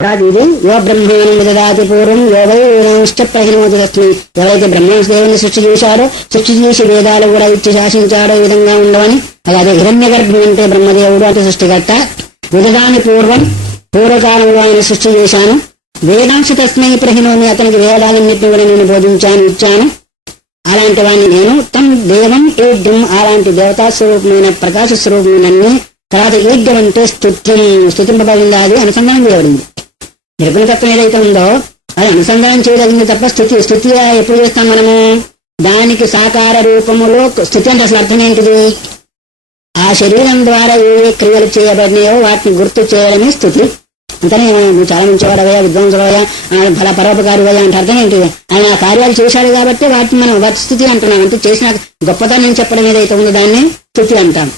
ఇది యో బ్రహ్మాండం దదాతి పూర్వం యోగైశ్చ ప్రహిణోతి తస్మై. ఎవరైతే బ్రహ్మదేవుని సృష్టి చేశారో, సృష్టి చేసి వేదాలు కూడా ఇచ్చి శాసించారో ఈ విధంగా ఉండవని. అలాగే హిరణ్య గర్భం అంటే బ్రహ్మదేవుడు అంటే సృష్టికర్త. విదదాని పూర్వం, పూర్వకాలంలో ఆయన సృష్టి చేశాను. వేదాంశ తస్మై ప్రహిణోమి, అతనికి వేదాలన్నింటినీ కూడా నేను బోధించాను, ఇచ్చాను. అలాంటి వాడిని నేను తం దేవం ఈడ్యం, అలాంటి దేవతా స్వరూపమైన ప్రకాశ స్వరూపమైన. తర్వాత ఈడ్యం అంటే స్తుత్యం, స్తుతింపబడింది, అది అనుసంధానం చేయబడింది. నిర్గుణతత్వం ఏదైతే ఉందో అది అనుసంధానం చేయదగింది తప్ప స్థుతి ఎప్పుడు చేస్తాం మనము? దానికి సాకార రూపములో స్థుతి అంటే అసలు అర్థం ఏంటిది? ఆ శరీరం ద్వారా ఏ ఏ క్రియలు చేయబడినాయో వాటిని గుర్తు చేయడమే స్థుతి. అంతనే నువ్వు చాలా మంచివాడవయ్యా, విద్వాంసుడవయ్యా, ఫల పరోపకారివయ్యా అంటే అర్థం ఏంటి? ఆయన ఆ కార్యాలు చేశాడు కాబట్టి వాటిని మనం స్థుతి అంటున్నాం. అంటే చేసిన గొప్పతనం చెప్పడం ఏదైతే ఉందో దాన్ని స్థుతి అంటాం.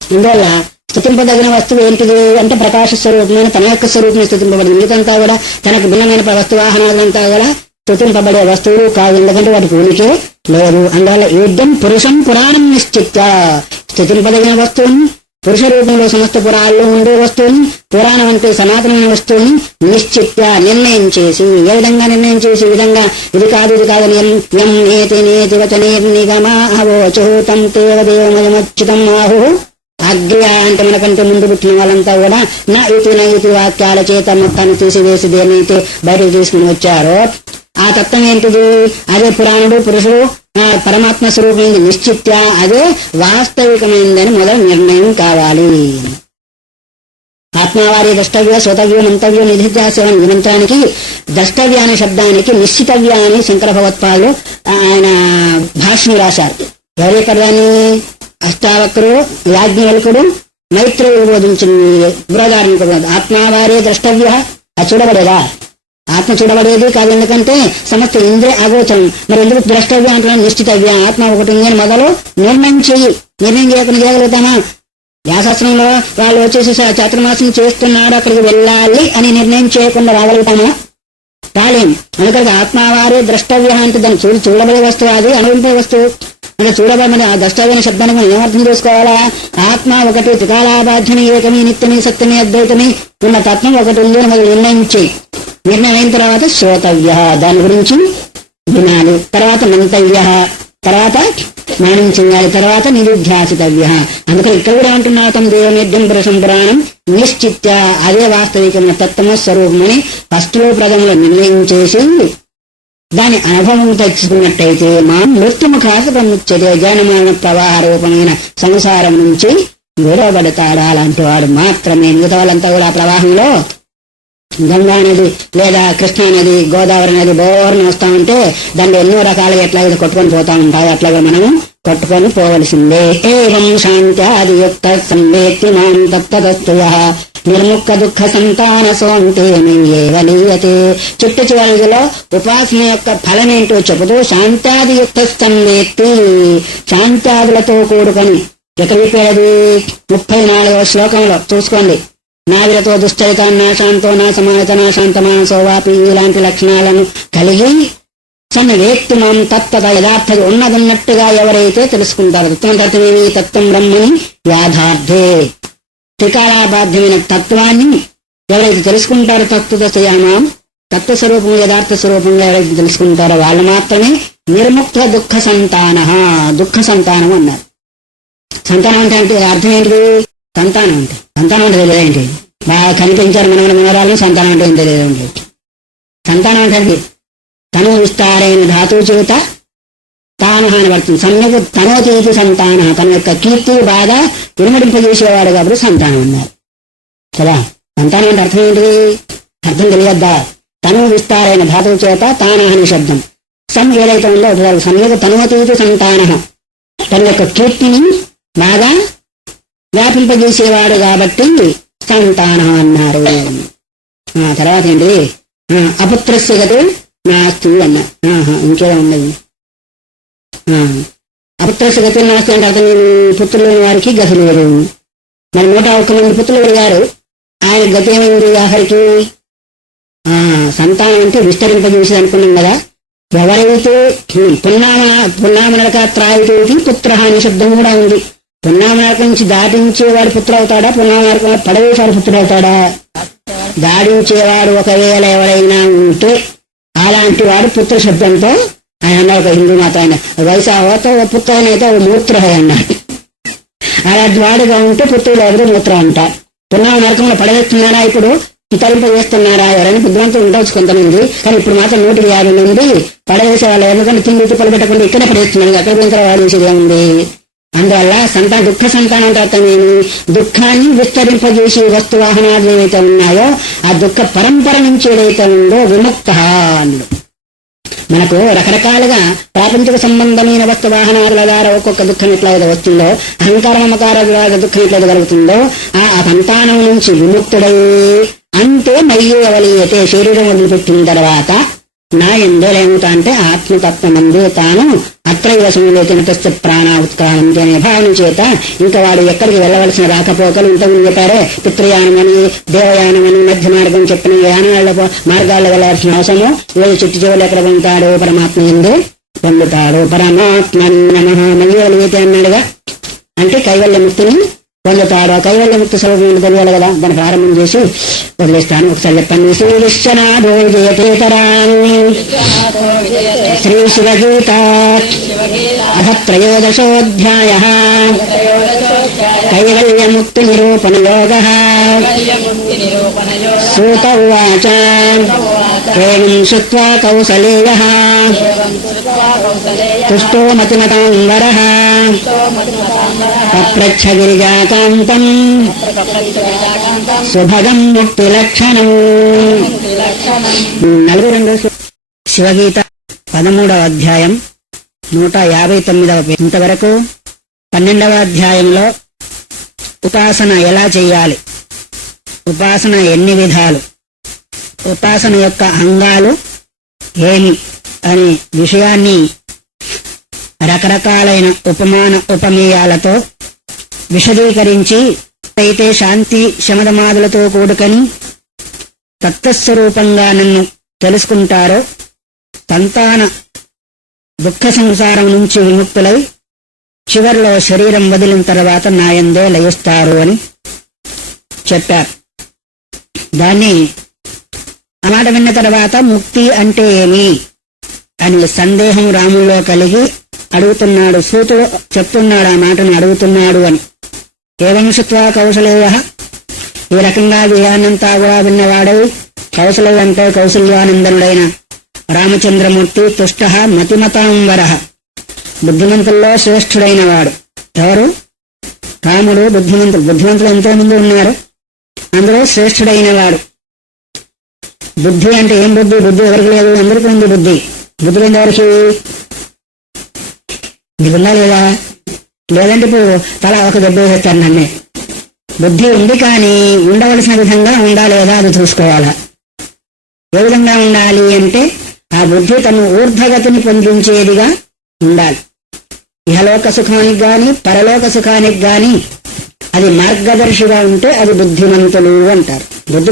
అందువల్ల స్థుతింపదగిన వస్తువు ఏంటిది అంటే ప్రకాశ స్వరూపమైన తన యొక్క స్వరూపం స్థుతింపబడింది. మిగతా కూడా తనకు భిన్నమైన వస్తువాహనాలంతా కూడా స్థుతింపబడే వస్తువులు కాదు, ఎందుకంటే వాటికి ఉనికి లేదు. అందువల్ల యుద్ధం పురుషం పురాణం నిశ్చిత్య, స్థుతింపదగిన వస్తువుని పురుష రూపంలో సమస్త పురాల్లో ఉండే వస్తువుని, పురాణం అంటే సనాతనమైన వస్తువుని నిశ్చిత్య నిర్ణయం చేసి, ఏ విధంగా నిర్ణయం చేసి ఈ విధంగా ఇది కాదు ఇది కాదు ఎం నేతి నేతి వచనేర్నిగమావోచూతం దేవదేవమయమచ్యుతం ఆహు. అగ్ర్య అంటే మనకంటే ముందు పుట్టిన వాళ్ళంతా కూడా నా ఇతి వాక్యాల చేత మొత్తాన్ని తీసివేసి దేన్నైతే బయటకు తీసుకుని వచ్చారో ఆ తత్వం ఏంటిది? అదే పురాణుడు, పురుషుడు, పరమాత్మ స్వరూపమైంది నిశ్చిత్య, అదే వాస్తవికమైందని మొదలు నిర్ణయం కావాలి. ఆత్మవారి ద్రష్టవ్య శ్రోతవ్య మంతవ్య నిధిధ్యాసనం ఈ మంత్రానికి ద్రష్టవ్య అనే శబ్దానికి నిశ్చితవ్య అని శంకర భగవత్పాదులు ఆయన భాష్యం రాశారు. ఎవరెక్కడాన్ని? అష్టావక్రుడు, యాజ్ఞవల్కుడు, మైత్రేయుడు బోధించిన బృహదారణ్యకుడు. ఆత్మవారే ద్రష్టవ్య, అది చూడబడేదా? ఆత్మ చూడబడేది కాదు, ఎందుకంటే సమస్త ఇంద్రియ అగోచరం. మరి ఎందుకు ద్రష్టవ్య అంటున్నాను? నిశ్చితవ్య, ఆత్మ ఒకటి ఉంది అని మొదలు నిర్ణయం చెయ్యి. నిర్ణయం చేయకుండా చేయగలుగుతామా? వ్యాసాస్త్రంలో వాళ్ళు వచ్చేసి చాతుర్మాసం చేస్తున్నారు, అక్కడికి వెళ్ళాలి అని నిర్ణయం చేయకుండా రాగలుగుతామా? రాలేం. అందుకని ఆత్మవారే ద్రష్టవ్య అంటే దాన్ని చూడబడే వస్తువు, అది అనుభవించే వస్తువు. అంటే చూడబడి ఆ ద్రష్టవ్య శబ్దాన్ని మనం ఏమర్థం చేసుకోవాలా? ఆత్మ ఒకటి, త్రికాలాబాధ్యమి, ఏకమి, నిత్యమి, సత్యమి, అద్వైతమి ఉన్న తత్వం ఒకటి ఉంది అని మనం నిర్ణయించి, నిర్ణయం అయిన తర్వాత శ్రోతవ్య, దాని గురించి వినాలి. తర్వాత మంతవ్య, తర్వాత స్నానం చేయాలి. తర్వాత నిరుధ్యాసితవ్య. అందుకని ఇక్కడ కూడా అంటున్నా తం దేవనిర్జం పురుషం పురాణం నిశ్చిత్య, అదే వాస్తవికమైన తత్వ స్వరూపమని ఫస్ట్ లో ప్రథమంలో నిర్ణయం చేసి దాని అనుభవం తెచ్చుకున్నట్టయితే మా మృత్యుముఖాసముచ్చే జ్ఞానమైన ప్రవాహ రూపమైన సంసారం నుంచి దూరపడతాడు. అలాంటి వాడు మాత్రమే. మిగతా వాళ్ళంతా కూడా ఆ ప్రవాహంలో గంగా నది లేదా కృష్ణా నది, గోదావరి నది బోర్ని వస్తా ఉంటే దాన్ని ఎన్నో రకాలుగా ఎట్లాగైతే కొట్టుకొని పోతా ఉంటాయి, అట్లాగా మనము కొట్టుకొని పోవలసిందే. ఏవం శాంత్యాదియుక్త సంవేత్తి మాం తత్తదస్తుయ నిర్ముక్త దుఃఖ సంతాన సోంతేమీయతే. చిట్ట చివరిలో ఉపాసన యొక్క ఫలం ఏంటో చెబుతూ శాంత్యాదియుక్త సంవేత్తి, శాంత్యాదులతో కూడుకొని ఎక్కడ చెప్పేది 34వ శ్లోకంలో చూసుకోండి. నావిరతో దుశ్చరిత నాశాంతో నా సమాయత నాశాంతమానసో వాపి, ఇలాంటి లక్షణాలను కలిగి సన్వేత్తి మాం తత్వత యథార్థ ఉన్నదన్నట్టుగా ఎవరైతే తెలుసుకుంటారో, తత్వం తత్వం బ్రహ్మని యాథార్థే, త్రికాలాబాధ్యమైన తత్వాన్ని ఎవరైతే తెలుసుకుంటారో తత్వతయామాం తత్వస్వరూపం యథార్థ స్వరూపంగా ఎవరైతే తెలుసుకుంటారో వాళ్ళు మాత్రమే నిర్ముక్త దుఃఖ సంతాన. దుఃఖ సంతానం అన్నారు. సంతానం అంటే అర్థం ఏంటి? సంతానం అంటే తెలియదేంటి? బాగా కనిపించారు మనవరాలను, సంతానం అంటే ఏం తెలియదండి. సంతానం అంటే తను విస్తారైన ధాతువు చేత తాను అనబడుతుంది. సమ్యకు తనోతీతి సంతాన, తన యొక్క కీర్తి బాగా వినమడింపజేసేవాడు కాబట్టి సంతానం అన్నారు కదా. సంతానం అంటే అర్థం ఏంటిది? అర్థం తెలియద్దా? తను విస్తారైన ధాతువు చేత తాన అనే శబ్దం సమ్ ఏదైతే ఉందో సమ్యకు తనోతీతి సంతాన, తన యొక్క కీర్తిని బాగా వ్యాపింపజేసేవాడు కాబట్టి సంతానం అన్నారు. తర్వాత ఏంటి? అపుత్రస్య గతి నాస్తి అన్నా. ఇంకేదో ఉన్నది. అపుత్రస్య గతి నాస్తి అంటే అతను పుత్రులు లేని వారికి గతి లేదు. మరి 101 మంది పుత్రులు పెరిగారు, ఆయన గతి ఏమైంది ఆఖరికి? సంతానం అంటే విస్తరింపజేసేది అనుకున్నాం కదా. ఎవరైతే పున్నామనక త్రాయితోటి పుత్ర అనే శబ్దం కూడా ఉంది. పున్నామనక నుంచి దాటించేవాడు పుత్రుడు అవుతాడా? పున్నామనక పడవేశాడు పుత్రుడు అవుతాడా? దాడించేవాడు ఒకవేళ ఎవరైనా ఉంటే అలాంటి వాడు పుత్ర శబ్దంతో ఆయన అన్నారు. ఒక హిందూ మాత ఆయన వైశాఖతో పుత్రనైతే మూత్ర అన్నాడు. అలాంటి వాడుగా ఉంటే పుత్రులు ఎవరు మూత్ర అంటారు. పునః నరకంలో పడవేస్తున్నారా, ఇప్పుడు తరింప చేస్తున్నారా? ఎవరైనా బుద్ధిమంతులు ఉండవచ్చు కొంతమంది, కానీ ఇప్పుడు మాత్రం 150 మంది పడవేసే వాళ్ళు ఎందుకంటే తిండి తిప్పలు పెట్టకుండా ఇక్కడే పడేస్తున్నారు. అక్కడ పోయిన వాడు విషయం ఉంది. అందువల్ల దుఃఖ సంతానం తర్తమేమి దుఃఖాన్ని విస్తరింపజేసే వస్తు వాహనాలు ఏవైతే ఉన్నాయో ఆ దుఃఖ పరంపర నుంచి ఏదైతే ఉందో విముక్త అన్నాడు. మనకు రకరకాలుగా ప్రాపంచిక సంబంధమైన వస్తు వాహనాల ద్వారా ఒక్కొక్క దుఃఖం ఎట్లయితే వస్తుందో, అహంకార మమకార దుఃఖం ఎట్లయితే కలుగుతుందో ఆ సంతానం నుంచి విముక్తుడై అంటే మయ్యేవలియతే శరీరం వదిలిపెట్టిన తర్వాత నా ఎందేలేముతా అంటే ఆత్మతత్వమందే తాను అత్రైవసములేతినస్య ప్రాణ ఉత్క్రాంతి అనే భావన చేత ఇంకా వాడు ఎక్కడికి వెళ్ళవలసిన రాకపోకలు ఇంతకుముందు చెప్పారే, పితృయానమని దేవయానమని మధ్య మార్గం చెప్పిన యానాల మార్గాల్లో వెళ్ళవలసిన అవసరము ఏదో చుట్టు చివరి ఎక్కడ పొందుతాడు పరమాత్మ ఎందు పొందుతాడు. పరమాత్మని నమః మయ్యేవలియతే అన్నాడుగా, అంటే కైవల్యముక్తిని పొందుతాడు. ఆ కైవల్యముక్తి స్వరూపం తెలియాలి కదా, దాన్ని ప్రారంభం చేసి వదిలేస్తాను. ఒకసారి చెప్పండి. శ్రీ విశ్వనాథో జయతేతరాన్ని శ్రీ శివగీత అథ 13ోऽధ్యాయः కైవల్యముక్తి నిరూపణ యోగः. సూత ఉవాచ ఏవం శ్రుత్వా కౌసలేయః తుష్టో మతిమతాం వరః పప్రచ్ఛ గిరిజాకాంతం సుభగం ముక్తి లక్షణం. 42 శివగీత 13వ అధ్యాయం 159వ పేజీ. ఇంతవరకు 12వ అధ్యాయంలో ఉపాసన ఎలా చేయాలి, ఉపాసన ఎన్ని విధాలు, ఉపాసన యొక్క అంగాలు ఏమి అనే విషయాన్ని రకరకాలైన ఉపమాన ఉపమేయాలతో విశదీకరించి అయితే శాంతి శమదమాదులతో కూడుకొని తత్వస్వరూపంగా నన్ను తెలుసుకుంటారో సంతాన దుఃఖ సంసారం నుంచి విముక్తులై చివరిలో శరీరం వదిలిన తర్వాత నాయందే లయిస్తారు అని చెప్పారు. దాన్ని ఆ మాట విన్న తర్వాత ముక్తి అంటే ఏమి అని సందేహం రాముల్లో కలిగి అడుగుతున్నాడు. సూతుడు చెప్తున్నాడు, ఆ మాటను అడుగుతున్నాడు అని. ఏవం శ్రుత్వా కౌసలేయః, ఈ రకంగా విధానంతా కూడా విన్నవాడై కౌసలేయ అంటే కౌసల్యానందనుడైన రామచంద్రమూర్తి తుష్టః మతిమతాం వరః, బుద్ధిమంతుల్లో శ్రేష్ఠుడైన వాడు. ఎవరు? రాముడు. బుద్ధిమంతులు ఎంతో మంది ఉన్నారు, అందులో శ్రేష్ఠుడైన వాడు. బుద్ధి అంటే ఏం బుద్ధి? బుద్ధి ఎవరికి లేదు, అందరికీ ఉంది బుద్ధి. బుద్ధి లేని ఎవరికి? నీకుందా లేదా? లేదంటే ఇప్పుడు తల ఒక దెబ్బ వేస్తాను నన్నే. బుద్ధి ఉంది, కానీ ఉండవలసిన విధంగా ఉందా లేదా అది చూసుకోవాలా. ఏ విధంగా ఉండాలి అంటే ఆ బుద్ధి తను ఊర్ధ్వగతిని పొందించేదిగా ఉండాలి. ఇహలోక సుఖానికి గాని పరలోక సుఖానికి గాని అది మార్గదర్శిగా ఉంటే అది బుద్ధిమంతులు అంటారు. బుద్ధి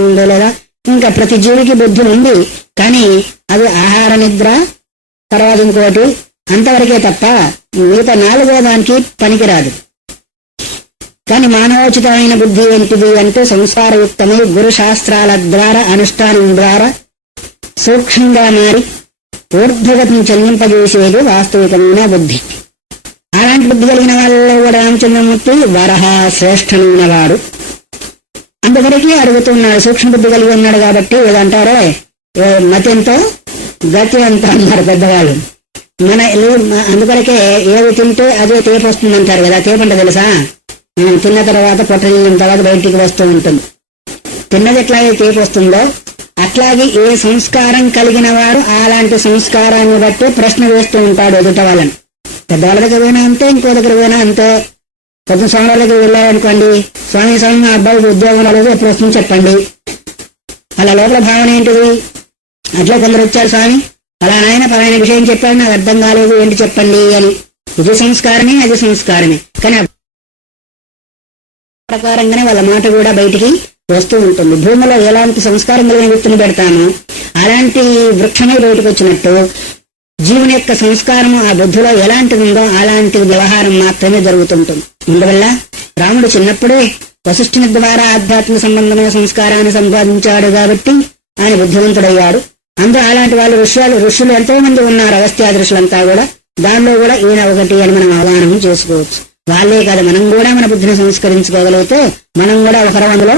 ఉందో లేదా? ఇంకా ప్రతి జీవికి బుద్ధి ఉంది, కానీ అది ఆహార నిద్ర తర్వాత ఇంకోటి అంతవరకే తప్ప మిగతా 4వ దానికి పనికిరాదు. కానీ మానవోచితమైన బుద్ధి ఏంటిది అంటే సంసారయుక్తమై గురు శాస్త్రాల ద్వారా అనుష్ఠానం ద్వారా సూక్ష్మంగా మారి ఊర్ధ్వగతిని చెందింపజేసేది వాస్తవికమైన బుద్ధి. అలాంటి బుద్ధి కలిగిన వాళ్ళలో కూడా రామచంద్రమూర్తి వరహ శ్రేష్ఠమైన వాడు. అందువరకే అడుగుతున్నాడు. సూక్ష్మ బుద్ధి కలిగి ఉన్నాడు కాబట్టి ఏదంటారే మతింతో గతి అంత అన్నారు పెద్దవాళ్ళు. అందువరకే ఏది తింటే అదే తేపు వస్తుందంటారు కదా. తేపంట తెలుసా? తిన్న తర్వాత పొట్ట నిండిన తర్వాత బయటికి వస్తూ ఉంటుంది. తిన్నది ఎట్లాగే తేపు వస్తుందో అట్లాగే ఏ సంస్కారం కలిగిన వాడు అలాంటి సంస్కారాన్ని బట్టి ప్రశ్న వేస్తూ ఉంటాడు ఎదుట వాళ్ళని. పెద్దవాళ్ళ దగ్గర పోయినా అంతే, ఇంకో దగ్గర పోయినా అంతే. పొద్దున స్వామి వాళ్ళ దగ్గర వెళ్ళారనుకోండి, స్వామి మా అబ్బాయికి ఉద్యోగం రాలేదు, ఎప్పుడు వస్తుంది చెప్పండి. అలా లోపల భావన ఏంటిది? అట్లా కొందరు వచ్చారు, స్వామి అలా ఆయన పలానా విషయం చెప్పాడు, నాకు అర్థం కాలేదు, ఏంటి చెప్పండి అని. ఇది సంస్కారమే, అది సంస్కారమే. కానీ ప్రకారంగానే వాళ్ళ మాట కూడా బయటికి వస్తూ ఉంటుంది. భూమిలో ఎలాంటి సంస్కారం కలిగిన వ్యక్తిని పెడతామో అలాంటి వృక్షమే బయటకు వచ్చినట్టు జీవుని యొక్క సంస్కారము ఆ బుద్ధిలో ఎలాంటిది ఉందో అలాంటి వ్యవహారం మాత్రమే జరుగుతుంటుంది. అందువల్ల రాముడు చిన్నప్పుడే వశిష్ఠుని ద్వారా ఆధ్యాత్మిక సంబంధమైన సంస్కారాన్ని సంపాదించాడు కాబట్టి ఆయన బుద్ధివంతుడయ్యాడు. అందరూ అలాంటి వాళ్ళు ఋషులు ఎంతో మంది ఉన్నారు, అగస్త్యాది ఋషులంతా కూడా. దానిలో కూడా ఈయన ఒకటి అని మనం అవగాహన చేసుకోవచ్చు. వాళ్ళే కాదు, మనం కూడా మన బుద్ధిని సంస్కరించుకోగలిగితే మనం కూడా ఒకరు అందులో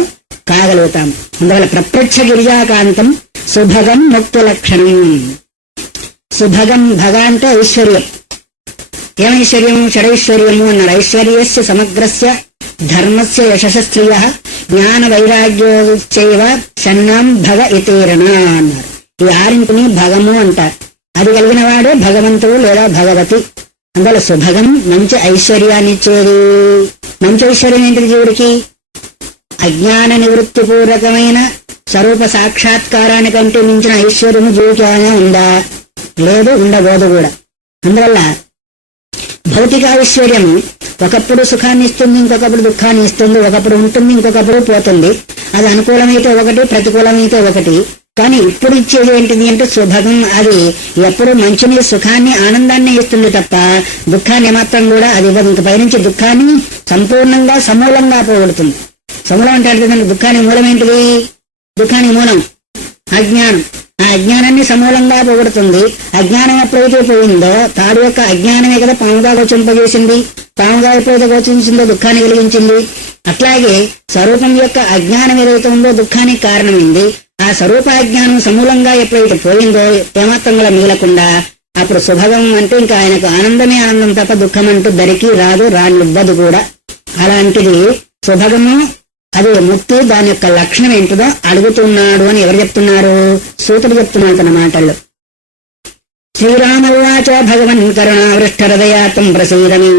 కాగలుగుతాం. అందువల్ల ప్రత్యక్ష గిరిజాకాంతం సుభగం ముక్త లక్షణం. సుభగం, భగ అంటే ఐశ్వర్యం. ఏమైశ్వర్యము? షడైశ్వర్యము అన్నారు. ఐశ్వర్యస్య సమగ్రస్య ధర్మస్య యశస్త్రియ జ్ఞాన వైరాగ్యోచైవ షణ్ణాం భగ ఇతేరణ అన్నారు. ఈ ఆరింటిని భగము అంటారు. అది కలిగిన వాడే భగవంతుడు లేదా భగవతి. అందువల్ల సుభగం మంచి ఐశ్వర్యాన్ని ఇచ్చేది. మంచి ఐశ్వర్యం ఏంటిది జీవుడికి? అజ్ఞాన నివృత్తి పూర్వకమైన స్వరూప సాక్షాత్కారానికంటే మించిన ఐశ్వర్యము జీవుడికి ఏమైనా ఉందా? లేదు, ఉండబోదు కూడా. అందువల్ల భౌతిక ఐశ్వర్యము ఒకప్పుడు సుఖాన్ని ఇస్తుంది, ఇంకొకప్పుడు దుఃఖాన్ని ఇస్తుంది. ఒకప్పుడు ఉంటుంది, ఇంకొకప్పుడు పోతుంది. అది అనుకూలమైతే ఒకటి, ప్రతికూలమైతే ఒకటి. కానీ ఇప్పుడు ఇచ్చేది ఏంటిది అంటే సుభగం. అది ఎప్పుడు మంచిని, సుఖాన్ని, ఆనందాన్ని ఇస్తుంది తప్ప దుఃఖాన్ని మాత్రం కూడా అది ఇవ్వదు. ఇంక పైనుంచి దుఃఖాన్ని సంపూర్ణంగా సమూలంగా పోగొడుతుంది. సమూలం అంటే అర్థం, దుఃఖానికి మూలం ఏంటిది? దుఃఖానికి మూలం అజ్ఞానం. ఆ అజ్ఞానాన్ని సమూలంగా పోగొడుతుంది. అజ్ఞానం ఎప్పుడైతే పోయిందో, తాడు యొక్క అజ్ఞానమే కదా పాముగా గోచింపజేసింది. పాముగా ఎప్పుడైతే గోచించిందో దుఃఖాన్ని కలిగించింది. అట్లాగే స్వరూపం యొక్క అజ్ఞానం ఏదైతే ఉందో దుఃఖానికి కారణమైంది. ఆ స్వరూప అజ్ఞానం సమూలంగా ఎప్పుడైతే పోయిందో, ఏమాత్రం కూడా మిగలకుండా, అప్పుడు సుభగం అంటే ఇంకా ఆయనకు ఆనందమే ఆనందం తప్ప దుఃఖం అంటూ దరికి రాదు, రానివ్వదు కూడా. అలాంటిది సుభగము, అది ముక్తి. దాని యొక్క లక్షణం ఏంటిదో అడుగుతున్నాడు అని ఎవరు చెప్తున్నారు? సూతుడు చెప్తున్నాడు తన మాటల్లో. శ్రీరామవాచ భగవన్ కరుణావృష్ట హృదయాతం ప్రసీదమి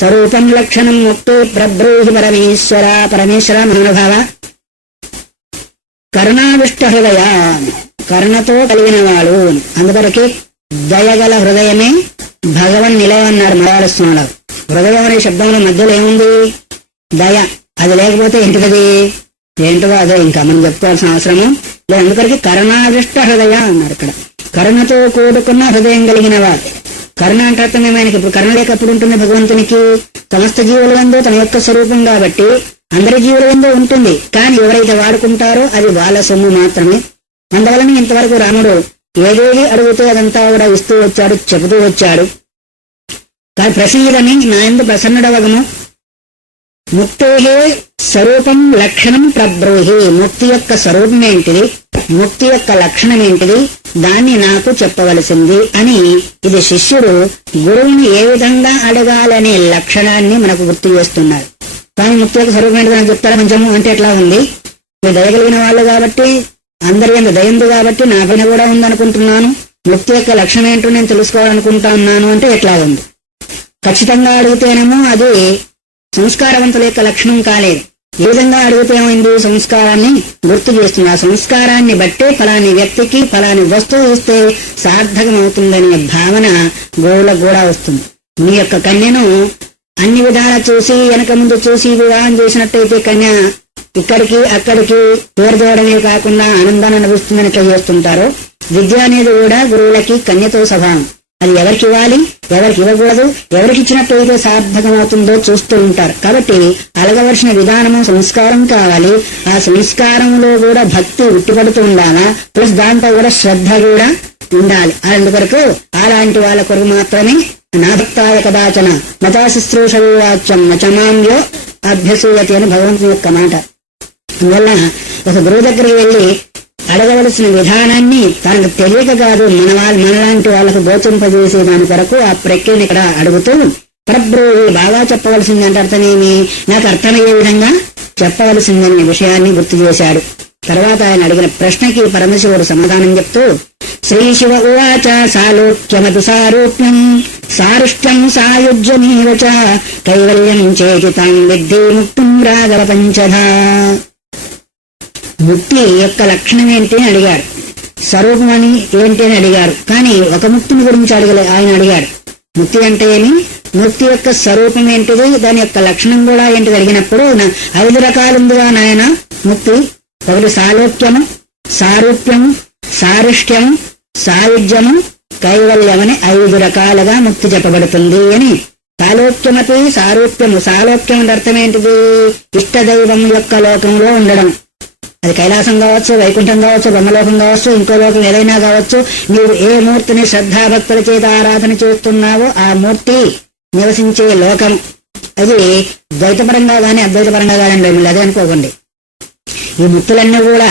స్వరూపం లక్షణం ముక్తి ప్రబ్రూహి పరమేశ్వర. పరమేశ్వర మహానుభావ, కరుణావిష్ట హృదయ, కరుణతో కలిగిన వాడు. అందువరకే దయగల హృదయమే భగవన్ నిలయం అన్నారు మలయాళ స్వామిలో. హృదయం అనే శబ్దంలో మధ్యలో ఏముంది? దయ. అది లేకపోతే ఏంటిది? ఏంటో అదే ఇంకా మనం చెప్పుకోవాల్సిన అవసరము లేదు. అందుకొరకు కరుణావిష్ట హృదయ అన్నారు ఇక్కడ. కరుణతో కూడుకున్న హృదయం కలిగిన వాడు. కరుణ అంటే అర్థం ఏమైనా? ఇప్పుడు కరుణ లేకప్పుడు ఉంటుంది భగవంతునికి? సమస్త జీవుల యందు తన యొక్క స్వరూపం కాబట్టి అందరి జీవుల యందు ఉంటుంది. కానీ ఎవరైతే వాడుకుంటారో అది వాళ్ళ సొమ్ము మాత్రమే. అందువలన ఇంతవరకు రాముడు ఏదేది అడిగితే అదంతా కూడా ఇస్తూ వచ్చాడు, చెబుతూ వచ్చాడు. కానీ ప్రసీదని నా యందు ప్రసన్నుడవగము. ముక్తేహే స్వరూపం లక్షణం ప్రబ్రూహి. ముక్తి యొక్క స్వరూపం ఏంటిది, ముక్తి యొక్క లక్షణం ఏంటిది, దాన్ని నాకు చెప్పవలసింది అని ఇది శిష్యుడు గురువుని ఏ విధంగా అడగాలనే లక్షణాన్ని మనకు గుర్తు చేస్తున్నాడు. కానీ ముక్తి యొక్క స్వరూపం ఏంటి నాకు చెప్తారా కొంచెము అంటే ఎట్లా ఉంది? మీరు దయగలిగిన వాళ్ళు కాబట్టి, అందరి యందు దయందు కాబట్టి నా పైన కూడా ఉందనుకుంటున్నాను. ముక్తి యొక్క లక్షణం ఏంటో నేను తెలుసుకోవాలనుకుంటా ఉన్నాను అంటే ఎట్లా ఉంది? ఖచ్చితంగా అడిగితేనేమో అది సంస్కారవంతుల యొక్క లక్షణం కాలేదు. ఏ విధంగా అడిగితే ఏమైంది? సంస్కారాన్ని గుర్తు చేస్తుంది. ఆ సంస్కారాన్ని బట్టే ఫలాని వ్యక్తికి ఫలాని వస్తువు ఇస్తే సార్థకం అవుతుందనే భావన గోవులకు కూడా వస్తుంది. మీ యొక్క కన్యను అన్ని విధాలా చూసి వెనక ముందు చూసి వివాహం చేసినట్టయితే కన్య ఇక్కడికి అక్కడికి పేరుదోవడమే కాకుండా ఆనందాన్ని అనుభవిస్తుందని ఇట్లా చేస్తుంటారు. విద్య అనేది కూడా గురువులకి కన్యతో స్వభావం. అది ఎవరికి ఇవ్వాలి, ఎవరికి ఇవ్వకూడదు, ఎవరికి ఇచ్చినట్టయితే సార్థకం అవుతుందో చూస్తూ ఉంటారు. కాబట్టి అలగవలసిన విధానము సంస్కారం కావాలి. ఆ సంస్కారంలో కూడా భక్తి ఉట్టిపడుతూ ఉండాలా, ప్లస్ దాంట్లో కూడా శ్రద్ధ కూడా ఉండాలి. అందుకొరకు అలాంటి వాళ్ళ కొరకు మాత్రమే నా భక్తాయ కదాచన మతా శుశ్రూషలు వాచ్యం నచమాంయో అభ్యసూయతి అని భగవంతుని యొక్క మాట. అందువల్ల ఒక గురువు దగ్గరికి వెళ్లి అడగవలసిన విధానాన్ని తనకు తెలియక కాదు, మనలాంటి వాళ్ళకు గోచింపజేసే దాని కొరకు ఆ ప్రక్రియను ఇక్కడ అడుగుతూ పరబ్రూహి బాగా చెప్పవలసిందంటే అర్థమేమి, నాకు అర్థమయ్యే విధంగా చెప్పవలసిందనే విషయాన్ని గుర్తు చేశాడు. తర్వాత ఆయన అడిగిన ప్రశ్నకి పరమశివుడు సమాధానం చెప్తూ శ్రీశివ ఉవాచ సాలోక్యమతి సారూప్యం సారుష్ట్యం సాయుజ్యమేవ చ కైవల్యం చేతి తాం విద్ధి ముక్తిం రాఘవ పంచధా. ముక్తి యొక్క లక్షణం ఏంటి అని అడిగాడు, స్వరూపం అని ఏంటి అని అడిగారు. కానీ ఒక ముక్తిని గురించి ఆయన అడిగాడు. ముక్తి అంటే ఏమి, ముక్తి యొక్క స్వరూపం ఏంటిది, దాని యొక్క లక్షణం కూడా ఏంటిది అడిగినప్పుడు 5 రకాలుందిగా నాయన ముక్తి. ఒకటి సాలోక్యము, సారూప్యము, సారుష్ట్యము, సాయుజ్యము, కైవల్యం అని 5 రకాలుగా ముక్తి చెప్పబడుతుంది అని సాలోక్యమపి సారూప్యము. సాలోక్యం అంటే అర్థం ఏంటిది? ఇష్టదైవం యొక్క లోకంలో ఉండడం. అది కైలాసం కావచ్చు, వైకుంఠం కావచ్చు, బ్రహ్మలోకం కావచ్చు, ఇంకో లోకం ఏదైనా కావచ్చు. నీవు ఏ మూర్తిని శ్రద్ధాభక్తుల చేత ఆరాధన చేస్తున్నావో ఆ మూర్తి నివసించే లోకం. అది ద్వైతపరంగా గాని అద్వైతపరంగా కానీ లేదు, అదే అనుకోకండి. ఈ ముక్తులన్నీ కూడా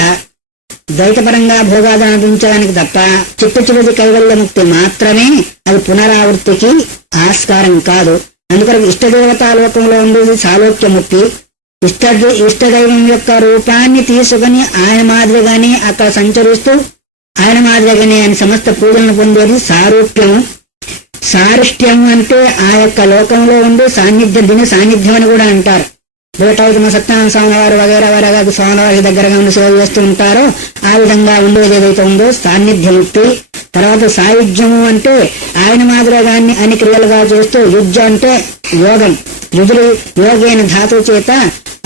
ద్వైతపరంగా భోగాలను అనుభవించడానికి తప్ప చిట్ట చివరి కైవల్య ముక్తి మాత్రమే. అది పునరావృత్తికి ఆస్కారం కాదు. అందుకని ఇష్టదేవతా లోకంలో ఉండేది సాలోక్యముక్తి. ఇష్టదైవం యొక్క రూపాన్ని తీసుకుని ఆయన మాదిరిగానే అక్కడ సంచరిస్తూ ఆయన మాదిరిగానే ఆయన సమస్త పూజలను పొందేది సారూప్యం. సారుష్ట్యం అంటే ఆ యొక్క లోకంలో ఉండే సాన్నిధ్యం, దీన్ని సాన్నిధ్యం అని కూడా అంటారు. బోటాయితమ సత్యనారాయణ స్వామి వారు వగైరా వరగా స్వామివారికి దగ్గరగా ఉండి సేవ చేస్తూ ఉంటారో ఆ విధంగా ఉండేది ఏదైతే ఉందో సాన్నిధ్యముక్తి. తర్వాత సాయుధ్యము అంటే ఆయన మాదిరిగాన్ని అన్ని క్రియలుగా చేస్తూ, యుజ్జ అంటే యోగం, యుజులు యోగైన ధాతువు చేత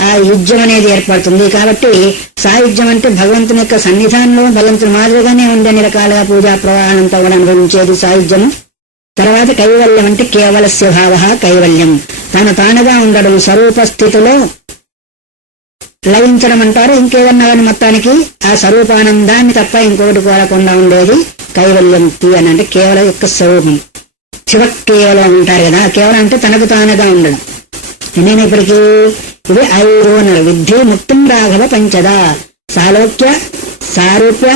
ఆ యుజ్యం అనేది ఏర్పడుతుంది. కాబట్టి సాయుధ్యం అంటే భగవంతుని యొక్క సన్నిధానంలో భగవంతుని మాదిరిగానే ఉండే అన్ని రకాలుగా పూజా ప్రవాహంతో కూడా అనుభవించేది సాయుధ్యము. తర్వాత కైవల్యం అంటే కేవలస్య భావ కైవల్యం, తానుగా ఉండడం, స్వరూప స్థితిలో లయించడం అంటారు. ఇంకేదన్నా కానీ మొత్తానికి ఆ స్వరూపానందాన్ని తప్ప ఇంకొకటి కోరకుండా ఉండేది కైవల్యం అని. అంటే కేవలం యొక్క స్వరూపం. శివ కేవలం ఉంటారు కదా, కేవలం అంటే తనకు తానుగా ఉండడం. నేను ఇప్పటికీ ఇది 5 అన్నారు. విద్ధి ముక్తిం రాఘవ పంచద: సాలోక్య, సారూప్య,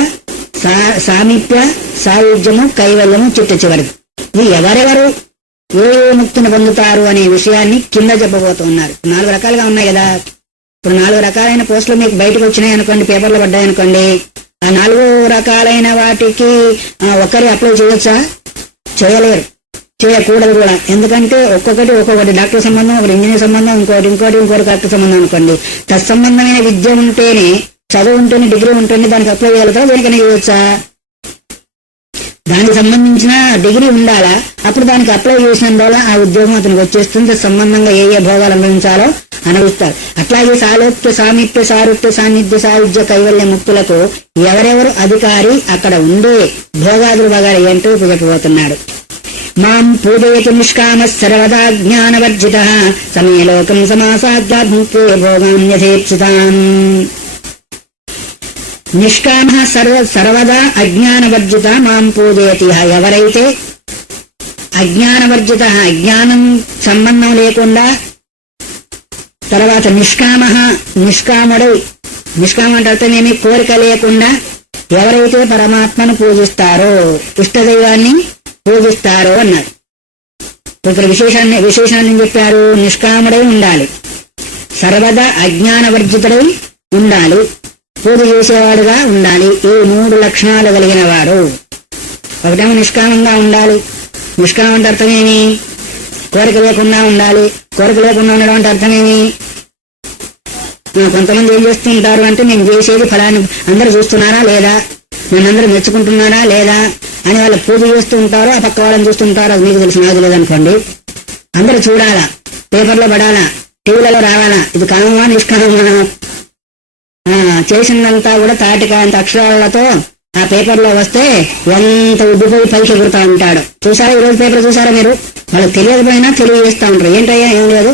సామీప్య, సాయుధ్యము, కైవల్యము, చిట్ట చివరిది. ఇది ఎవరెవరు ఏ ముక్తిని పొందుతారు అనే విషయాన్ని కింద చెప్పబోతున్నారు. 4 రకాలుగా ఉన్నాయి కదా. ఇప్పుడు 4 రకాలైన పోస్టులు మీకు బయటకు వచ్చినాయి అనుకోండి, పేపర్లో పడ్డాయి అనుకోండి. ఆ 4 రకాలైన వాటికి ఒకరి అప్లై చేయొచ్చా? చేయలేరు, చేయకూడదు కూడా. ఎందుకంటే ఒక్కొక్కటి డాక్టర్ సంబంధం, ఒకటి ఇంజనీర్ సంబంధం, ఇంకోటి కరెక్ట్ సంబంధం అనుకోండి. తత్సంబంధమైన విద్య ఉంటేనే, చదువు ఉంటేనే, డిగ్రీ ఉంటేనే దానికి అప్లై చేయగలుగుతారా? దేనికైనా చేయవచ్చా? దానికి సంబంధించిన డిగ్రీ ఉండాలా, అప్పుడు దానికి అప్లై చేసినందువల్ల ఆ ఉద్యోగం అతనికి వచ్చేస్తుంది. సంబంధంగా ఏ భోగాలు అనుభవించాలో అనుభవిస్తారు. అట్లాగే సాలోక్య, సామీప్య, సారూప్య, సాన్నిధ్య, సాయుధ్య, కైవల్య ముక్తులకు ఎవరెవరు అధికారి, అక్కడ ఉండే భోగాదులు వగైరా ఏంటో చెప్పబోతున్నాడు. మాం పూజయతి నిష్కామ సర్వదా జ్ఞానవర్జిత సమే లోకం సమాసాద్యాత్ముక్తే భోగాన్యథేప్సితాన్. నిష్కామ సర్వదా అజ్ఞానవర్జిత మాం పూజయతి. ఎవరైతే అజ్ఞానవర్జిత, అజ్ఞానం సంబంధం లేకుండా, తర్వాత నిష్కాముడై, నిష్కామం అంటే అర్థమేమి? కోరిక లేకుండా ఎవరైతే పరమాత్మను పూజిస్తారో, ఇష్టదైవాన్ని పూజిస్తారో అన్నారు. ఇక్కడ విశేషాన్ని చెప్పారు. నిష్కాముడై ఉండాలి, సర్వదా అజ్ఞానవర్జితుడై ఉండాలి, పూజ చేసేవాడుగా ఉండాలి. ఈ 3 లక్షణాలు కలిగిన వాడు. ఒకటేమో నిష్కామంగా ఉండాలి. నిష్కామం అంటే అర్థమేమి? కోరిక లేకుండా ఉండాలి. కోరిక లేకుండా ఉండడం అంటే అర్థమేమి? కొంతమంది ఏం చేస్తుంటారు అంటే, నేను చేసేది ఫలాన్ని అందరూ చూస్తున్నారా లేదా, నేనందరూ మెచ్చుకుంటున్నారా లేదా అని వాళ్ళు పూజ చేస్తూ ఉంటారు. ఆ పక్క వాళ్ళని చూస్తుంటారు. అది మీకు తెలిసి నాకు తెలియదనుకోండి. అందరూ చూడాలా, పేపర్లో పడాలా, టీవీలలో రావాలా. ఇది కామమా నిష్కామమా? చేసిందంతా కూడా తాటికాంత అక్షరాలతో ఆ పేపర్లో వస్తే ఎంత ఉద్దిపోయి పైకి ఎగురుతా ఉంటాడు. చూసారా ఈరోజు పేపర్? చూసారా మీరు? వాళ్ళకి తెలియకపోయినా తెలియజేస్తా ఉంటారు. ఏంటయ్యా, ఏం లేదు,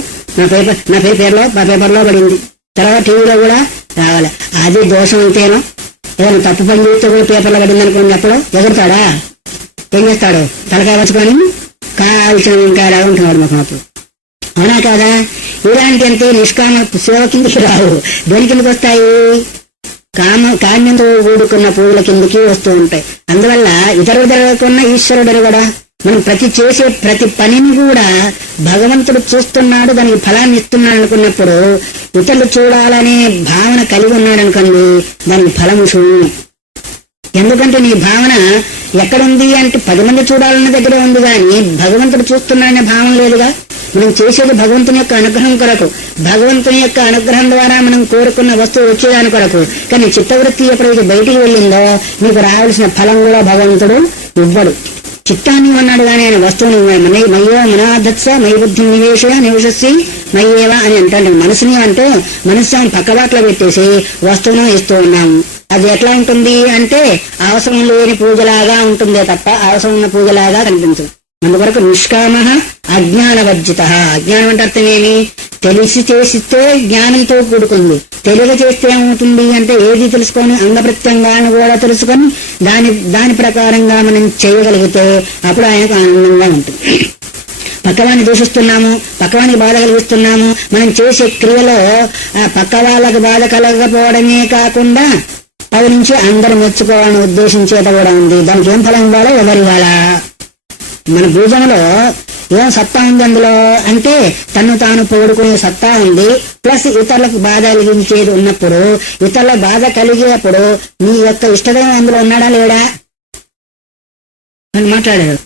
నా పేపర్లో పడింది. తర్వాత టీవీలో కూడా రావాలి. అది దోషం అంతేనో. ఏదైనా తప్పు పని చేస్తే కూడా పేపర్లో పడింది అనుకోండి, అప్పుడు ఎగురుతాడా? ఏం చేస్తాడు? తలకాయ వచ్చుకొని కాల్చిన ఇంకా ఎలా ఉంటున్నాడు మాకు అప్పుడు. అవునా కాదా? ఇలాంటి అంటే నిష్కామ సేవ కిందకి రావు. దేని కిందకి వస్తాయి? కామ్యంతో కూడుకున్న పూజల కిందకి వస్తూ ఉంటాయి. అందువల్ల ఇతరులు జరగకున్న ఈశ్వరుడు కూడా మనం చేసే ప్రతి పనిని కూడా భగవంతుడు చూస్తున్నాడు, దానికి ఫలాన్ని ఇస్తున్నాడు అనుకున్నప్పుడు, ఇతరులు చూడాలనే భావన కలిగి ఉన్నాడు అనుకోండి, దానికి ఫలము శూన్యం. ఎందుకంటే నీ భావన ఎక్కడుంది అంటే 10 మంది చూడాలన్న దగ్గరే ఉంది, కానీ భగవంతుడు చూస్తున్నాడనే భావన లేదుగా. మనం చేసేది భగవంతుని యొక్క అనుగ్రహం కొరకు, భగవంతుని యొక్క అనుగ్రహం ద్వారా మనం కోరుకున్న వస్తువు వచ్చేదాని కొరకు. కానీ చిత్తవృత్తి ఎప్పుడైతే బయటికి వెళ్ళిందో నీకు రావాల్సిన ఫలం కూడా భగవంతుడు ఇవ్వడు. చిత్తాన్ని ఉన్నాడు కానీ ఆయన వస్తువుని మయ్యో మనాధత్స మై బుద్ధి నివేశస్సి మయ్యేవా అని అంటాడు. మనసుని అంటే మనస్సు పక్కబాట్లో పెట్టేసి వస్తువును ఇస్తూ ఉన్నాము. అది ఎట్లా ఉంటుంది అంటే అవసరం లేని పూజలాగా ఉంటుందే తప్ప అవసరం ఉన్న పూజలాగా కనిపించదు. అందువరకు నిష్కామ అజ్ఞానవర్జిత. అజ్ఞానం అంటే అర్థం ఏమి? తెలిసి చేసిస్తే జ్ఞానంతో కూడుకుంది. తెలియ చేస్తే ఏమవుతుంది అంటే ఏది తెలుసుకొని అంగప్రత్యంగాన్ని కూడా తెలుసుకొని దాని ప్రకారంగా మనం చేయగలిగితే అప్పుడు ఆయనకు ఆనందంగా ఉంటుంది. పక్కవాడిని దూషిస్తున్నాము, పక్కవానికి బాధ కలిగిస్తున్నాము, మనం చేసే క్రియలో పక్క వాళ్ళకు బాధ కలగకపోవడమే కాకుండా పది నుంచి అందరూ మెచ్చుకోవాలని ఉద్దేశించేట కూడా ఉంది. దానికి ఏం ఫలం ఇవ్వాలో ఎవరు ఇవ్వాలా? మన బీజంలో ఏం సత్తా ఉంది అందులో అంటే తను తాను పోడుకునే సత్తా ఉంది. ప్లస్ ఇతరులకు బాధ కలిగించేది ఉన్నప్పుడు, ఇతరుల బాధ కలిగేప్పుడు నీ యొక్క ఇష్టదైవం అందులో ఉన్నాడా లేడా అని మాట్లాడాడు.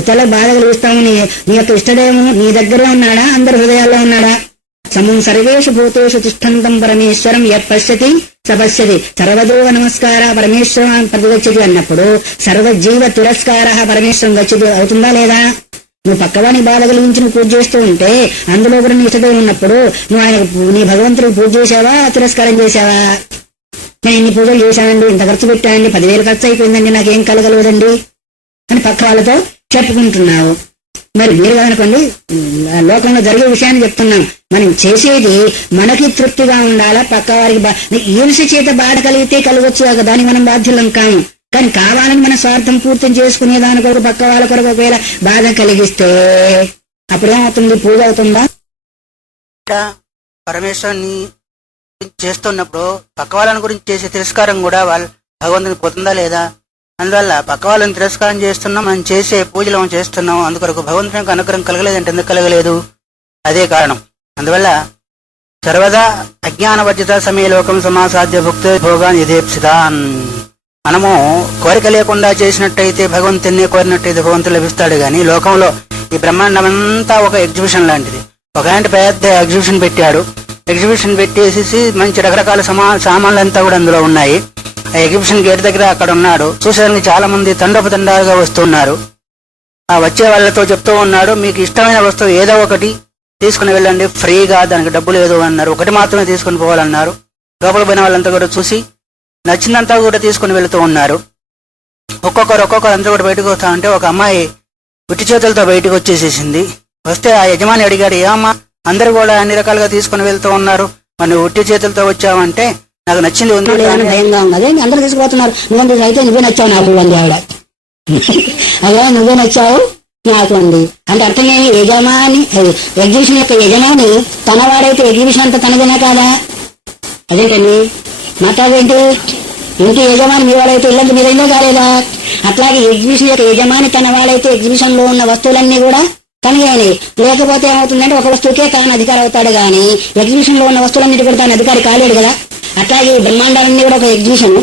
ఇతరులకు బాధ కలిగిస్తాము, నీ యొక్క ఇష్టదైవం నీ దగ్గరే ఉన్నాడా, అందరి హృదయాల్లో ఉన్నాడా? సమం సర్వేషు భూతేషు తిష్టంతం పరమేశ్వరం యపశ్యతి సపశ్యతి. సర్వదేవ నమస్కార పరమేశ్వరం ప్రతిగచ్చతి అన్నప్పుడు సర్వజీవ తిరస్కార పరమేశ్వరం గచ్చతి అవుతుందా లేదా? నువ్వు పక్కవాని బాధ కలిగించి నువ్వు పూజ చేస్తూ ఉంటే అందులో కూడా నీ ఇష్టదైవం ఉన్నప్పుడు నువ్వు ఆయన నీ భగవంతుడికి పూజ చేశావా, తిరస్కారం చేశావా? నేను ఇన్ని పూజలు చేశానండి, ఇంత ఖర్చు పెట్టానండి, 10,000 ఖర్చు అయిపోయిందండి, నాకేం కలగలేదండి అని పక్క వాళ్ళతో చెప్పుకుంటున్నావు. మరి మీరు కనుకోండి, లోకంలో జరిగే విషయాన్ని చెప్తున్నాం. మనం చేసేది మనకి తృప్తిగా ఉండాలా, పక్క వారికి ఈర్ష చేత బాధ కలిగితే కలగొచ్చు, దానికి మనం బాధ్యులం కాము. కానీ కావాలని మన స్వార్థం పూర్తి చేసుకునే దాని కొరకు పక్క వాళ్ళ కొరకు ఒకవేళ బాధ కలిగిస్తే అప్పుడేమవుతుంది? పూజ అవుతుందా? పరమేశ్వరుని చేస్తున్నప్పుడు పక్క వాళ్ళని గురించి చేసే తిరస్కారం కూడా వాళ్ళు భగవంతుని పోతుందా లేదా? అందువల్ల పక్క వాళ్ళని తిరస్కారం చేస్తున్నాం, మనం చేసే పూజలు చేస్తున్నాం, అందుకొరకు భగవంతునికి అనుగ్రహం కలగలేదంటే ఎందుకు కలగలేదు? అదే కారణం. అందువల్ల సర్వదా అజ్ఞానవర్జిత సమయ లోకం సమాసాధ్య భుక్తి భోగాన్ యథేప్సితాన్. మనము కోరిక లేకుండా చేసినట్టయితే భగవంతుని కోరినట్టయితే భగవంతుడు లభిస్తాడు. గాని లోకంలో ఈ బ్రహ్మాండం అంతా ఒక ఎగ్జిబిషన్ లాంటిది. ఒక ఆయన పెద్ద ఎగ్జిబిషన్ పెట్టాడు. ఎగ్జిబిషన్ పెట్టేసి మంచి రకరకాల సామాన్లు కూడా అందులో ఉన్నాయి. ఆ ఎగ్జిబిషన్ గేట్ దగ్గర అక్కడ ఉన్నాడు. చూసేదానికి చాలా మంది తండోపతండాలుగా వస్తున్నారు. ఆ వచ్చే వాళ్ళతో చెప్తూ ఉన్నాడు, మీకు ఇష్టమైన వస్తువు ఏదో ఒకటి తీసుకుని వెళ్ళండి, ఫ్రీగా, దానికి డబ్బులు ఏదో అన్నారు. ఒకటి మాత్రమే తీసుకుని పోవాలన్నారు. లోపల పోయిన వాళ్ళంతా కూడా చూసి నచ్చిందంతా కూడా తీసుకుని వెళుతూ ఉన్నారు. ఒక్కొక్కరు అంతా కూడా బయటకు వస్తా ఉంటే ఒక అమ్మాయి ఉట్టి చేతులతో బయటకు వచ్చేసేసింది. వస్తే ఆ యజమాని అడిగాడు, ఏమమ్మా అందరూ కూడా అన్ని రకాలుగా తీసుకుని వెళ్తూ ఉన్నారు, మరి ఉట్టి చేతులతో వచ్చావంటే నాకు నచ్చింది ఉంది, భయంగా ఉన్నది, అందరూ తీసుకుపోతున్నారు, నువ్వు అయితే నువ్వే నచ్చావు నాకు అంది ఆవిడ. అదే నువ్వే నచ్చావు నాకు అంది అంటే అర్థం ఏమి? యజమాని, ఎగ్జిబిషన్ యొక్క యజమాని తనవాడైతే ఎగ్జిబిషన్ అంతా తనదేనా కాదా? అదేంటండి మాట్లాడేంటి? ఇంటి యజమాని మీ వాడైతే ఇల్లంతా మీదైందో కాలేదా? అట్లాగే ఎగ్జిబిషన్ యొక్క యజమాని తన వాడైతే ఎగ్జిబిషన్ లో ఉన్న వస్తువులన్నీ కూడా తనగాని. లేకపోతే ఏమవుతుందంటే ఒక వస్తువుకే తాను అధికారి అవుతాడు గాని ఎగ్జిబిషన్ లో ఉన్న వస్తువులన్నిటి కూడా తాను అధికారి కాలేడు కదా. అట్లాగే బ్రహ్మాండాలన్నీ కూడా ఒక ఎగ్జిబిషన్.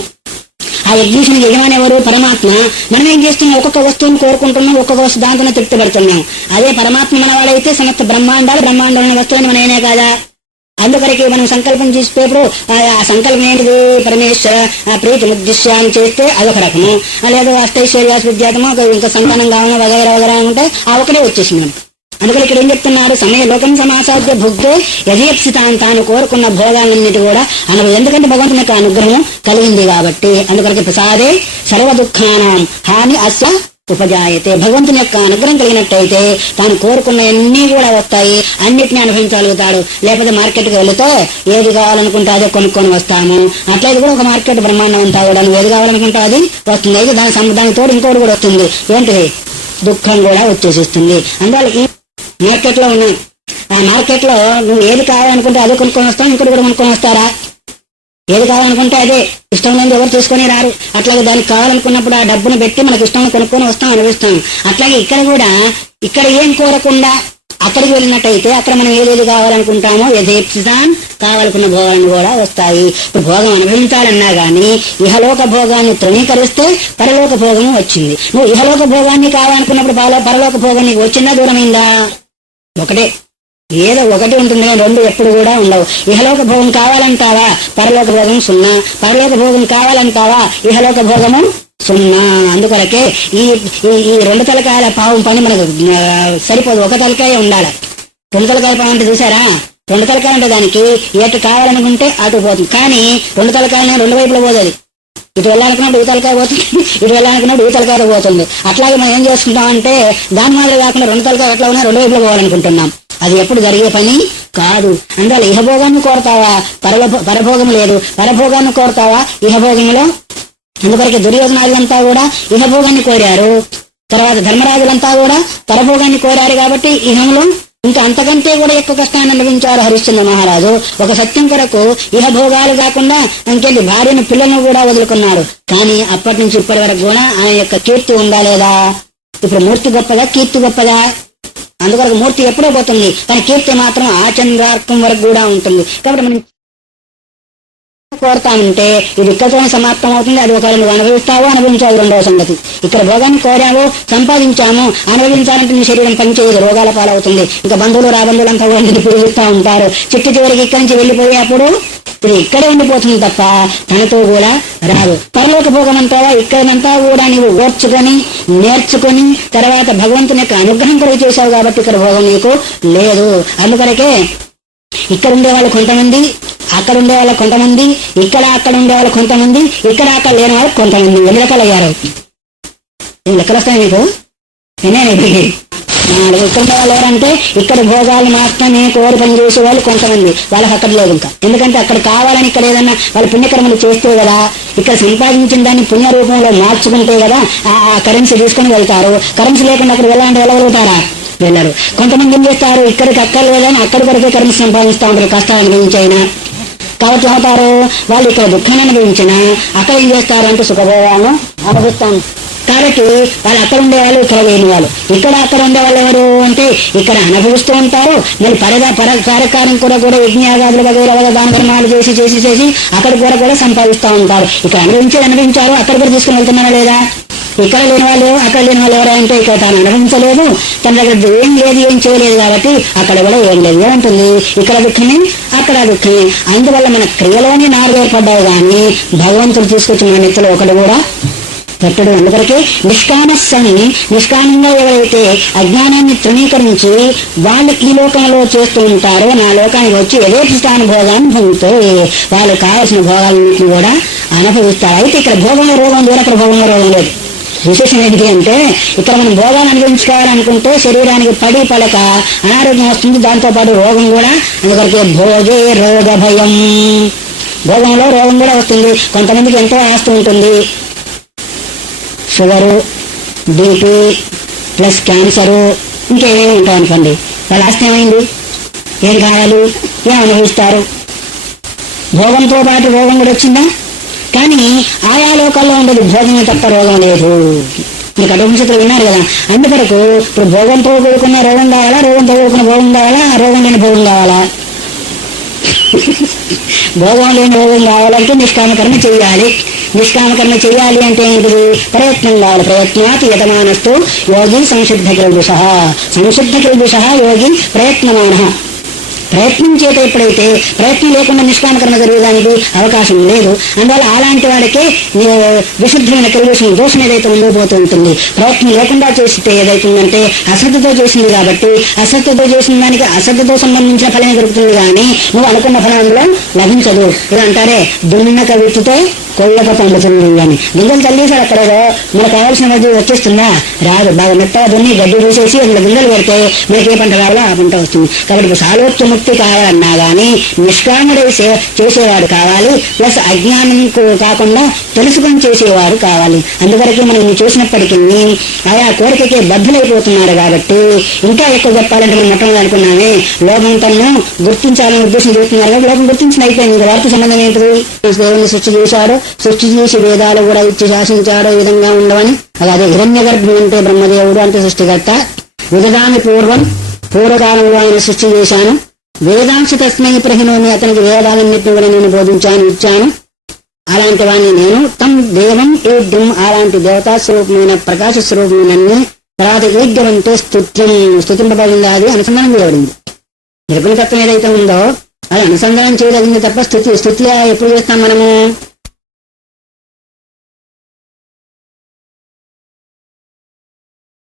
ఆ ఎగ్జిబిషన్ యజమాని ఎవరు? పరమాత్మ. మనం ఏం చేస్తున్నాం? ఒక్కొక్క వస్తువుని కోరుకుంటున్నాం, ఒక్కొక్క వస్తువు దాంతోనే తృప్తి పడుతున్నాం. అదే పరమాత్మ మన వాడైతే సమస్త బ్రహ్మాండాలు వస్తువులని మనైనా కాదా? అందుకొరకే మనం సంకల్పం చేసేటప్పుడు ఆ సంకల్పం ఏంటిది? పరమేశ్వర ప్రీతి ఉద్దేశ్యాన్ని చేస్తే అదొక రకము, లేదా అష్టైశ్వర్యాస్ విద్యాతమో ఇంకా సంతానం కావడం వగైరా ఉంటే ఆ ఒకటే వచ్చేసింది. అందుకని ఇక్కడ ఏం చెప్తున్నారు? సమయ లోకం సమాసాధ్య భుక్తే యజేప్సితాన్. తాను కోరుకున్న భోగాలన్నిటి కూడా ఎందుకంటే భగవంతుని యొక్క అనుగ్రహం కలిగింది కాబట్టి. అందుకొరకే ప్రసాదే సర్వ దుఃఖానం హాని అస్య ఉపజాయతే. భగవంతుని యొక్క అనుగ్రహం కలిగినట్టయితే తాను కోరుకున్నవన్నీ కూడా వస్తాయి, అన్నిటిని అనుభవించగలుగుతాడు. లేకపోతే మార్కెట్కి వెళితే ఏది కావాలనుకుంటే అదే కొనుక్కొని వస్తాము. అట్లయితే కూడా ఒక మార్కెట్ బ్రహ్మాండం అంతా కూడా నువ్వు ఏది కావాలనుకుంటే అది వస్తుంది. అయితే దాని తోడు ఇంకోటి కూడా వస్తుంది. ఏంటి? దుఃఖం కూడా వచ్చేసిస్తుంది. అందువల్ల మార్కెట్ లో ఉన్నాయి. ఆ మార్కెట్ లో నువ్వు ఏది కావాలనుకుంటే అదే కొనుక్కొని వస్తావు, ఇంకోటి కూడా కొనుక్కొని వస్తారా? ఏది కావాలనుకుంటే అదే, ఇష్టం లేని ఎవరు తీసుకొని రారు. అట్లాగే దానికి కావాలనుకున్నప్పుడు ఆ డబ్బును పెట్టి మనకు ఇష్టం కొనుక్కొని వస్తాం, అనుభవిస్తాం. అట్లాగే ఇక్కడ కూడా ఇక్కడ ఏం కోరకుండా అక్కడికి వెళ్ళినట్టయితే అక్కడ మనం ఏదేది కావాలనుకుంటామో యథేప్సితాన్ కావాలనుకున్న భోగాన్ని కూడా వస్తాయి. ఇప్పుడు భోగం అనుభవించాలన్నా గానీ ఇహలోక భోగాన్ని తృణీకరిస్తే పరలోక భోగం వచ్చింది. నువ్వు ఇహలోక భోగాన్ని కావాలనుకున్నప్పుడు పరలోక భోగం నీకు వచ్చిందా దూరమైందా? ఒకటే, ఏదో ఒకటి ఉంటుంది, రెండు ఎప్పుడు కూడా ఉండవు. ఇహలోక భోగం కావాలంటావా? పరలోక భోగం సున్నా. పరలోక భోగం కావాలంటావా? ఇహలోక భోగము సున్నా. అందుకొరకే ఈ రెండు తలకాయల పావు పని మనకు సరిపోదు, ఒక తలకాయ ఉండాలి. రెండు తలకాయ పావు అంటే చూసారా? రెండు తలకాయ అంటే దానికి ఎటు కావాలనుకుంటే అటు పోతుంది. కానీ రెండు తలకాయలు రెండు వైపులో పోదు. ఇటు వెళ్ళాలనుకున్నప్పుడు ఈ తలకాయ పోతుంది, ఇటు వెళ్ళాలనుకున్నప్పుడు ఈ తలకాయ పోతుంది. అట్లాగే మనం ఏం చేసుకుంటాం అంటే దాని మాదిరి కాకుండా రెండు తలకాయ ఎట్లా ఉన్నా రెండు వైపులో పోవాలనుకుంటున్నాం. అది ఎప్పుడు జరిగే పని కాదు. అందువల్ల ఇహభోగాన్ని కోరతావా, పరభోగం లేదు. పరభోగాన్ని కోరతావా ఇహభోగంలో. అందువరకు దుర్యోధనాదులంతా కూడా ఇహభోగాన్ని కోరారు. తర్వాత ధర్మరాజులంతా కూడా పరభోగాన్ని కోరారు. కాబట్టి ఇహంలో ఇంకా అంతకంటే కూడా ఎక్కువ కష్టాన్ని అనుభవించారు హరిశ్చంద్ర మహారాజు. ఒక సత్యం కొరకు ఇహభోగాలు కాకుండా ఇంకేంటి భార్యను పిల్లలను కూడా వదులుకున్నారు. కానీ అప్పటి నుంచి ఇప్పటి వరకు కూడా ఆయన యొక్క కీర్తి ఉందా లేదా? ఇప్పుడు మూర్తి గొప్పదా, కీర్తి గొప్పదా? అందువరకు మూర్తి ఎప్పుడో పోతుంది, కానీ కీర్తి మాత్రం ఆచంద్రార్కం వరకు కూడా ఉంటుంది. కాబట్టి మనం కోరుతానంటే ఇది ఇక్కడతోనే సమాప్తం అవుతుంది. అది ఒకవేళ నువ్వు అనుభవిస్తావో అనుభవించావు రెండవ సంగతి. ఇక్కడ భోగాన్ని కోరావో సంపాదించాము, అనుభవించాలంటే నీ శరీరం పనిచేయదు, రోగాల పాలవుతుంది. ఇంకా బంధువులు రాబంధువులంతా కూడా నిన్ను పూజిస్తూ ఉంటారు. చిట్టు చివరికి ఇక్కడి నుంచి వెళ్ళిపోయేప్పుడు ఇది ఇక్కడే ఉండిపోతుంది తప్ప తనతో కూడా రాదు. పరలోక భోగం అంటావా ఇక్కడంతా కూడా నీవు ఓర్చుకొని నేర్చుకుని తర్వాత భగవంతుని యొక్క అనుగ్రహం కూడా చేశావు కాబట్టి ఇక్కడ భోగం నీకు లేదు. అందుకొరకే ఇక్కడ ఉండేవాళ్ళు కొంతమంది, అక్కడ ఉండేవాళ్ళు కొంతమంది, ఇక్కడ అక్కడ ఉండేవాళ్ళు కొంతమంది, ఇక్కడ అక్కడ లేని వాళ్ళు కొంతమంది. ఎన్ని రకాలు అయ్యారు? లెక్కలు వస్తాయి మీకు. ఇక్కడ ఉండే వాళ్ళు ఎవరంటే ఇక్కడ భోగాలు మాత్రమే కోరి పని చేసే వాళ్ళు కొంతమంది, వాళ్ళకి అక్కడ లేదు. ఇంకా ఎందుకంటే అక్కడ కావాలని ఇక్కడ ఏదన్నా వాళ్ళు పుణ్యకర్మలు చేస్తే కదా, ఇక్కడ సంపాదించిన దాన్ని పుణ్య రూపంలో మార్చుకుంటే కదా ఆ కరెన్సీ తీసుకుని వెళ్తారు. కరెన్సీ లేకుండా అక్కడ వెళ్ళాలంటే వెళ్ళగలుగుతారా? వెళ్ళరు. కొంతమంది ఏం చేస్తారు, ఇక్కడికి అక్కర్లేదని అక్కడి వరకే కరెన్సీ సంపాదిస్తూ ఉంటారు కష్టాలు అనుభవించైనా. కాబట్టి అవుతారు వాళ్ళు ఇక్కడ దుఃఖాన్ని అనుభవించినా అక్కడ ఏం చేస్తారు అంటే సుఖభోగాలను అనుభవిస్తాం. కాబట్టి వాళ్ళు అక్కడ ఉండేవాళ్ళు ఇక్కడ లేని వాళ్ళు. ఇక్కడ అక్కడ ఉండేవాళ్ళు ఎవరు అంటే ఇక్కడ అనుభవిస్తూ ఉంటారు. మళ్ళీ కార్యకారం కూడా యజ్ఞయాగాదులు వగైరా దాన ధర్మాలు చేసి చేసి చేసి అక్కడ కూడా సంపాదిస్తూ ఉంటారు. ఇక్కడ అనుభవించారు, అక్కడ కూడా తీసుకుని వెళ్తున్నారా లేదా? ఇక్కడ లేని వాళ్ళు అక్కడ లేని వాళ్ళు ఎవరా అంటే ఇక్కడ తాను అనుభవించలేదు, తన దగ్గర ఏం లేదు, ఏం చేయలేదు కాబట్టి అక్కడ కూడా ఏం లేదు. ఏమంటుంది? ఇక్కడ దుఃఖమే అక్కడ దుఃఖమే. అందువల్ల మన క్రియలోని నాలుగు ఏర్పడ్డావు కానీ భగవంతుడు తీసుకొచ్చి మన నెత్తిలో ఒకటి కూడా పెట్టడు. అందుకొరకే నిష్కామస్సని నిష్కామంగా ఎవరైతే అజ్ఞానాన్ని తృణీకరించి వాళ్ళు ఈ లోకంలో చేస్తూ ఉంటారో నా లోకానికి వచ్చి యథేష్టాన భోగాన్ని పొందుతూ వాళ్ళు కావాల్సిన భోగాలన్నింటినీ కూడా అనుభవిస్తారు. అయితే ఇక్కడ భోగంలో రోగం లేదు, అక్కడ భోగంలో రోగం లేదు. విశేషం ఏంటి అంటే ఇక్కడ మనం భోగాలు అనుభవించుకోవాలనుకుంటే శరీరానికి పడక అనారోగ్యం వస్తుంది, దాంతోపాటు రోగం కూడా. అందుకొరకే భోగే రోగ భయం, భోగంలో రోగం కూడా వస్తుంది. కొంతమందికి ఎంతో ఆస్తి ఉంటుంది, షుగరు, బీపీ ప్లస్ క్యాన్సరు ఇంకేమేమి ఉంటాయి అనుకోండి. వాళ్ళ ఆస్తి ఏమైంది? ఏం కావాలి? ఏం అనుభవిస్తారు? భోగంతో పాటు రోగం కూడా వచ్చిందా? కానీ ఆయా లోకాల్లో ఉండదు, భోగమే తప్ప రోగం లేదు. మీకు అటువంటి విన్నారు కదా. అందుకొరకు ఇప్పుడు భోగంతో కూడుకున్న రోగం కావాలా, రోగంతో కూడుకున్న భోగం కావాలా, రోగం లేని భోగం కావాలా? భోగం లేని రోగం కావాలంటే నిష్కామకర్మ చెయ్యాలి. నిష్కామకర్మ చెయ్యాలి అంటే ఏంటిది? ప్రయత్నం కావాలి. ప్రయత్నాత్ యతమానస్తు యోగి సంశుద్ధ కిల్బిష. సంశుద్ధ కిల్బిష యోగి ప్రయత్నమాన. ప్రయత్నం చేత ఎప్పుడైతే ప్రయత్నం లేకుండా నిష్కామకర్మ జరగడానికి అవకాశం లేదు. అందువల్ల అలాంటి వాడికి విశుద్ధమైన కిల్బిషం దోషం ఏదైతే ఉండిపోతూ ఉంటుంది. ప్రయత్నం లేకుండా చేస్తే ఏదైతుందంటే అశ్రద్ధతో చేసింది కాబట్టి అశ్రద్ధతో చేసిన దానికి అశ్రద్ధతో సంబంధించిన ఫలమే దొరుకుతుంది కానీ నువ్వు అనుకున్న ఫలం అందులో లభించదు. ఇలా అంటారే దున్నక విత్తుతే కొల్లక పండుతుంది అని. గింజలు చల్లేసాడు అక్కడేదో మనకు కావాల్సిన గడ్డి వచ్చేస్తుందా? రాదు. బాగా మెత్తగా దున్ని గడ్డి తీసేసి అందులో గింజలు పెడితే మనకి ఏ పంట కావాలో ఆ పంట వస్తుంది. కాబట్టి సాలోక్య ముక్తి కావాలన్నా కానీ నిష్కాముడై చేసేవాడు కావాలి, ప్లస్ అజ్ఞానం కాకుండా తెలుసుకొని చేసేవాడు కావాలి. అందువరకు మనం చేసినప్పటికీ ఆయా కోరికకే బద్ధులైపోతున్నారు. కాబట్టి ఇంకా ఎక్కువ చెప్పాలంటే మనం మొట్టమొదటి అనుకున్నామే లోకం తను గుర్తించాలని ఉద్దేశం చేస్తున్నారు కాబట్టి లోకం గుర్తించిన అయిపోయింది. ఇంకా వారికి సంబంధం ఏంటిది? దేవుని సృష్టి చేశాడు, సృష్టి చేసి వేదాలు కూడా ఇచ్చి శాసించాడు ఈ విధంగా ఉండవని. అదే హిరణ్య గర్భం అంటే బ్రహ్మదేవుడు అంటే సృష్టికర్త. విదదామి పూర్వకాలంలో ఆయన సృష్టి చేశాను. వేదాంశ తస్మై ప్రహినోమి, అతనికి వేదాలన్నింటినీ కూడా నేను బోధించాను, ఇచ్చాను. అలాంటి వాడిని నేను తం దేవం ఏద్యం, అలాంటి దేవతా స్వరూపమైన ప్రకాశ స్వరూపమైనన్ని. తర్వాత ఏద్యం అంటే స్తుతింపబడింది, అది అనుసంధానం చేయబడింది. నిర్గుణతత్వం ఏదైతే ఉందో అది అనుసంధానం చేయదగింది తప్ప స్థుతి ఎప్పుడు చేస్తాం మనము?